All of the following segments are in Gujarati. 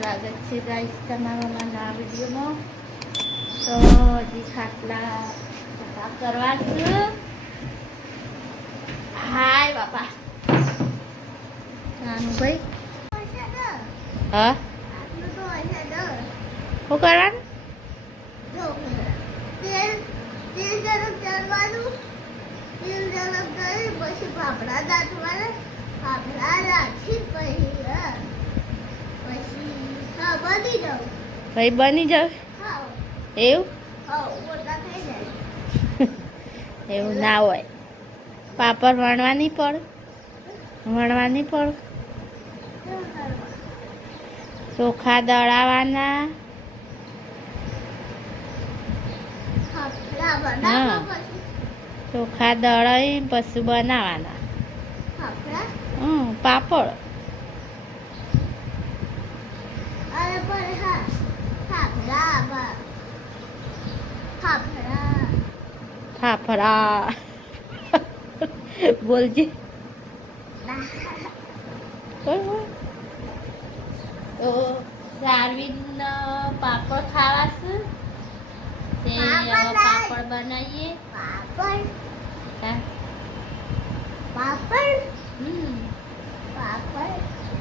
સ્વાગત છે ગાઈસ તમારા નવા વિડીયોમાં. તો હજી ખાટલા સાફ કરવા છે. હાય બાપા નાનું ભાઈ. હા શું કરવાનું? પછી ફાફડા દાંતવાના ફાફડા રાખી પછી બની જાવ ભાઈ બની જાવ એવું એવું ના હોય. પાપડ વણવા નહીં પડે, વણવા નહીં પડે. ચોખા દળાવાના. હા ચોખા દળાવી પછી બનાવવાના. પાપડ ફાફડા બોલજે. તો શારવીન પાપડ ખાવાશે તે પાપડ બનાવીએ.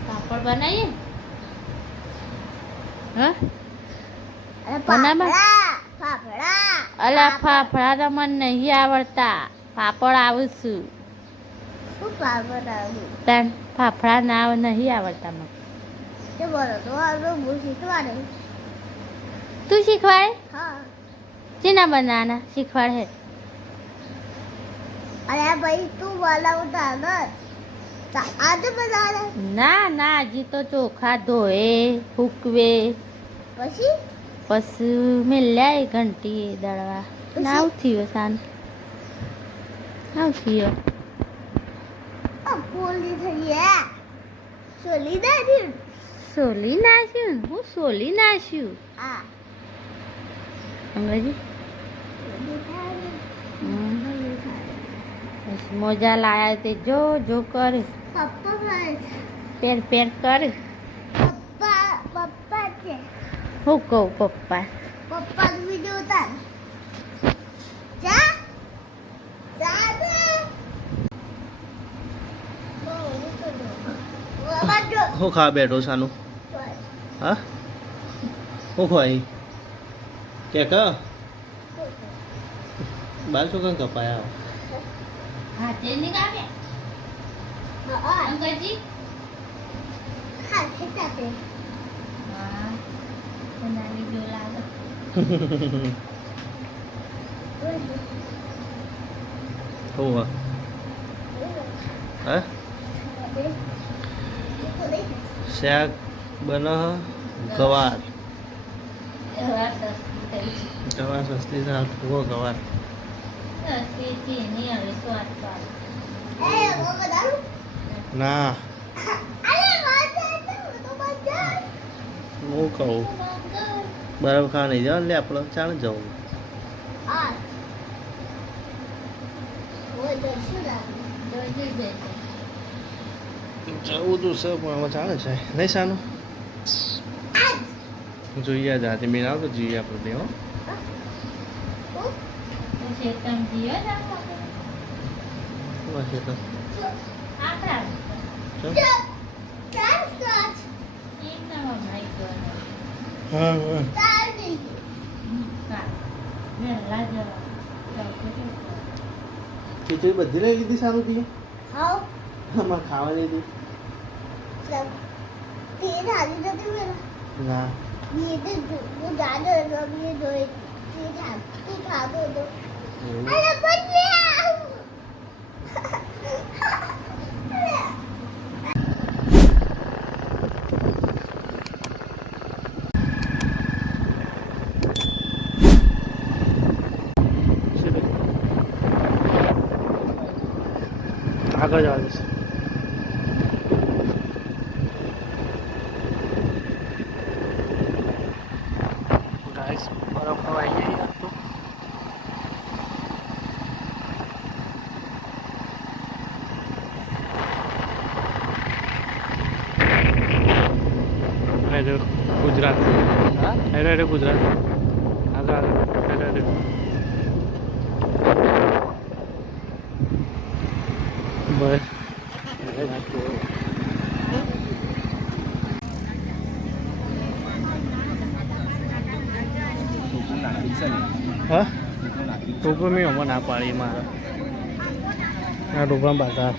પાપડ બનાવીએ. હા અલા ફાફડા તો મને નહીં આવડતા. પાપડ આવશું તન ફાફડા ના નહીં આવડતા મને. તું શીખવાડે? ચીના બનાના શીખવાડે? અરે ભાઈ તું બનાવતા આજે બનાવે? ના ના હજી તો ચોખા ધોએ ફૂકવે પછી મેલ્યા ઘંટી દળવા. નાવ થયો સાન નાવ થયો. ફૂલી થઈ સોલી નાખ્યું. સોલી નાખ્યું? હું સોલી નાખ્યું અંગ્રેજી. મોજા લાયા તે જો જો કર પેર પેર કર. પપ્પા છે. હું કહું પપ્પા? પપ્પા વિડિયો ઉતાર. જા હું ખા બેઠો સાનું? હા હું ખવાય કે બાલ શું કંઈ કપાયા? હાથે નીકાળ્યા અંકલજી. હાથે ચાપે હા બનાવી જો લાગે. હું હા શાક બનો ગવાર. ગવાર સસ્તી છે. ફૂગો ગવાર ના હું કહું બરાબર ખાવા નહીં જવાનું. લે આપણે ચાલે જવું. જવું તું સર પણ આમાં ચાલે છે નહીં સાનું? જોઈએ જાતે મેં આવો તો જોઈએ આપણે બે. ખીચડી બધી લઈ લીધી સારું પીએ? આમાં ખાવા લીધી ના આગળ જવા દઈશ. ગાઈસ બરફ આવી જાય તો ગુજરાત હેડો ગુજરાત આગળ હેડો બસ હા ટોપર મેં હમણાં ના પાડી મારે આ ટોપરા બાધા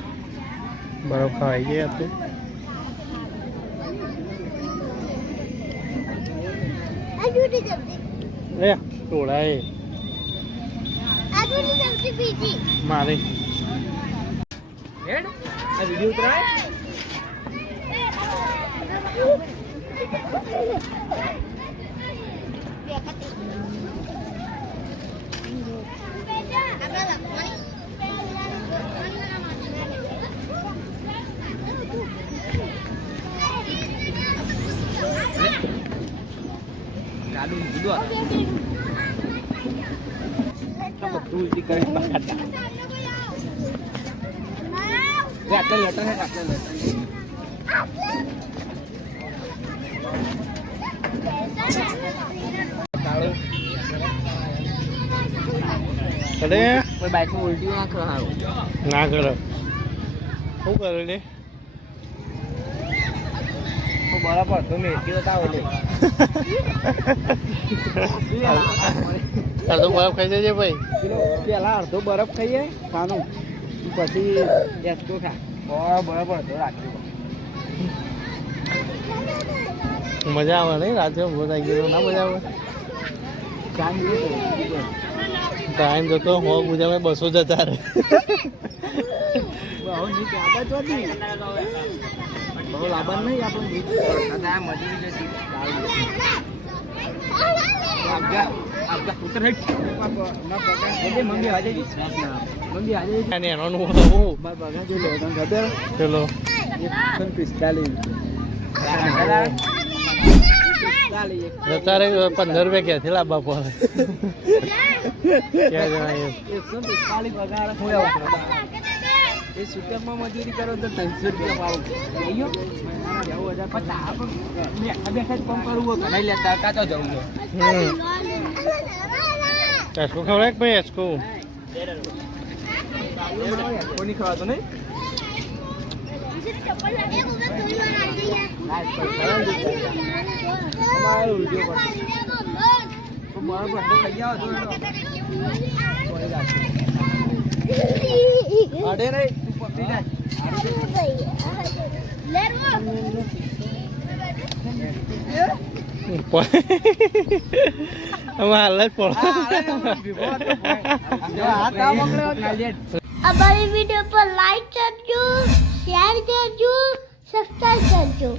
બરફ ખાવાઈ ગયા હતું. એ ટોળા એ મારે વિડીયો ઉતરાય બાઈક ઉલટી ના કરો ના કરો શું કરે લે બરાબર તો મેં એટલી બતાવો લે અડધો બરફ ખાઈ જજે ભાઈ પેલા અડધો બરફ ખાઈએ ખાનું પછી એસકો ખા બરાબર અડધો રાખ્યો મજા આવે નહીં રાત્રે ઉભો થઈ ગયો ના મજા આવે ટાઈમ જતો હો ગુજરાત 200 જતા રહે બહુ લાભન નહીં આપણને ચલો 15 રૂપિયા ક્યાંથી લાવવા પડે ક્યાં જણાય 145 પગાર એ સુટેમાં મજૂરી કરો તો 300 રૂપિયા પાવ બેઠા જ કામ કરવું હોય નહીં લેતા કાચો જવું એસકો ખવડાય ભાઈ એસકો કોની ખવાતો નહીં અડે નહીં અમારી વિડીયો પર લાઈક કરજો, શેર કરજો, સબસ્ક્રાઇબ કરજો.